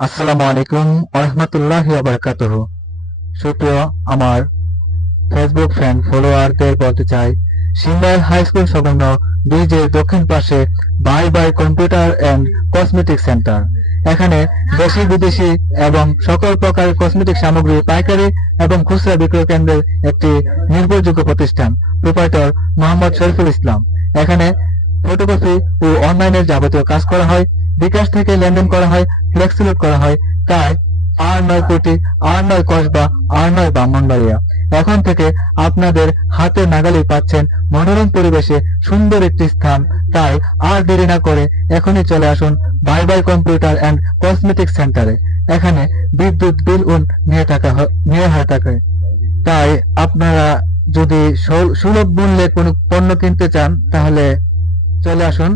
আসসালামু আলাইকুম ওরহমতুল্লাহি ওয়া বারাকাতুহু। সুপ্রিয় আমার ফেসবুক ফ্রেন্ড ফলোয়ারদের বলতে চাই, সিংগাইর হাই স্কুল সংলগ্ন ব্রিজের দক্ষিণ পাশে bye bye computer and cosmetic centre. এখানে দেশি বিদেশি এবং সকল প্রকার কসমেটিক সামগ্রী পাইকারি এবং খুচরা বিক্রয় কেন্দ্রের একটি নির্ভরযোগ্য প্রতিষ্ঠান। প্রোপাইটর মোহাম্মদ শরীফুল ইসলাম। এখানে ফটোকপি ও অনলাইনের যাবতীয় কাজ করা হয়, বিকাশ থেকে লেনদেন করা হয়, ফ্লেক্সিলোড করা হয়। তাই আর ৯ কোটি, আর ৯ কসবা, আর ৯ ব্রাহ্মণবাড়িয়া। এখন থেকে আপনাদের হাতে নাগালেই পাচ্ছেন মনোরম পরিবেশে সুন্দর একটি স্থান। তাই আর দেরি না করে এখনই চলে আসুন bye bye computer and cosmetic সেন্টারে। এখানে বিদ্যুৎ বিল নিয়ে হয়ে থাকে। তাই আপনারা যদি সুলভ মূল্যে কোনো পণ্য কিনতে চান তাহলে চলে আসুন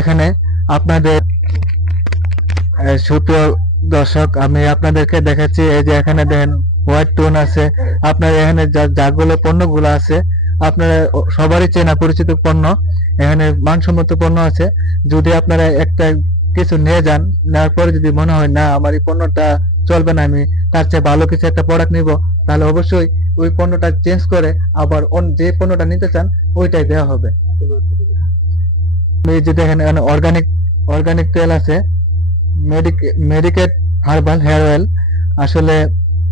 এখানে। আপনাদের সুপ্রিয় দর্শক, আমি আপনাদেরকে দেখাচ্ছি, এই যে এখানে দেখেন হোয়াইট টোন আছে। আপনার এখানে যাগুলো পণ্যগুলো আছে আপনারা সবারই চেনা পরিচিত পণ্য। এখানে মানসম্মত পণ্য আছে। যদি আপনারা একটা কিছু নিয়ে যান, নেওয়ার পরে যদি মনে হয় না আমার এই পণ্যটা চলবে না, আমি তার চেয়ে ভালো কিছু একটা প্রোডাক্ট নিব, তাহলে অবশ্যই ওই পণ্যটা চেঞ্জ করে আবার যে পণ্যটা নিতে চান ওইটাই দেওয়া হবে। এই যে দেখেন এখানে অর্গানিক তেল আছে, মেডিকেট হার্বাল হেয়ার অয়েল। আসলে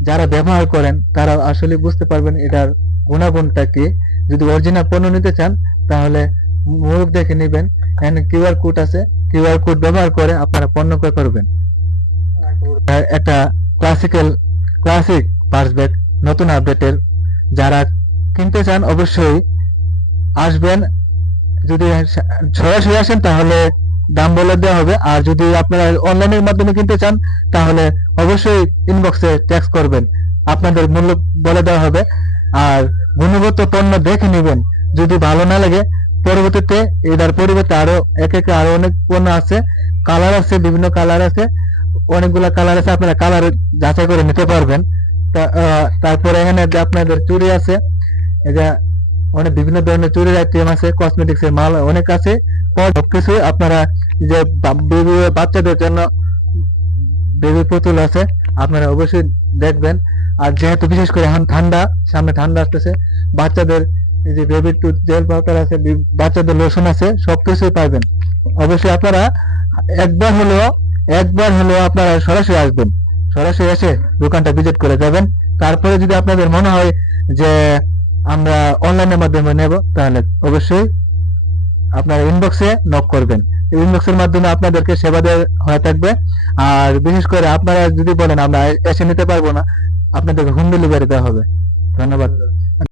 যারা ব্যবহার করেন তারা আসলে বুঝতে পারবেন এটার গুণাগুণটা কি। যদি অরিজিনাল পণ্য নিতে চান তাহলে মুখ দেখে নেবেন। এখানে কিউআর কোড আছে, কিউআর কোড ব্যবহার করে আপনারা পণ্য ক্রয় করবেন। একটা ক্লাসিক পার্স ব্যাগ নতুন আপডেটের যারা কিনতে চান অবশ্যই আসবেন। যদি সরাসরি আসেন তাহলে দাম বলে দেওয়া হবে, আর যদি আপনারা অনলাইনের মাধ্যমে কিনতে চান তাহলে অবশ্যই ইনবক্সে টেক্সট করবেন, আপনাদের মূল্য বলে দেওয়া হবে। আর গুণগত পণ্য দেখে নেবেন, যদি ভালো না লাগে পরবর্তীতে এটার পরিবর্তে আরো আরো অনেক পণ্য আছে, কালার আছে, বিভিন্ন কালার আছে, অনেকগুলা কালার আছে, আপনারা কালার যাচাই করে নিতে পারবেন। তারপরে এখানে আপনাদের চুড়ি আছে, এটা অনেক বিভিন্ন ধরনের চুরির আইটেম আছে, কসমেটিক্স এর মাল অনেক আছে। সবকিছু আপনারা যে বাচ্চাদের জন্য বেবি পুতুল আছে, আপনারা অবশ্যই দেখবেন। আর যেহেতু বিশেষ করে এখন সামনে ঠান্ডা আসতেছে, বাচ্চাদের এই যে বেবি টুথ জেল পাউডার আছে, বাচ্চাদের লোশন আছে, সবকিছুই পাবেন। অবশ্যই আপনারা একবার হলেও আপনারা সরাসরি আসবেন, সরাসরি এসে দোকানটা ভিজিট করে যাবেন। তারপরে যদি আপনাদের মনে হয় যে আমরা অনলাইনের মাধ্যমে নেব, তাহলে অবশ্যই আপনারা ইনবক্সে নক করবেন। ইনবক্সের মাধ্যমে আপনাদেরকে সেবা দেওয়া হয়ে থাকবে। আর বিশেষ করে আপনারা যদি বলেন আমরা এসে নিতে পারবো না, আপনাদেরকে হোম ডেলিভারি দেওয়া হবে। ধন্যবাদ।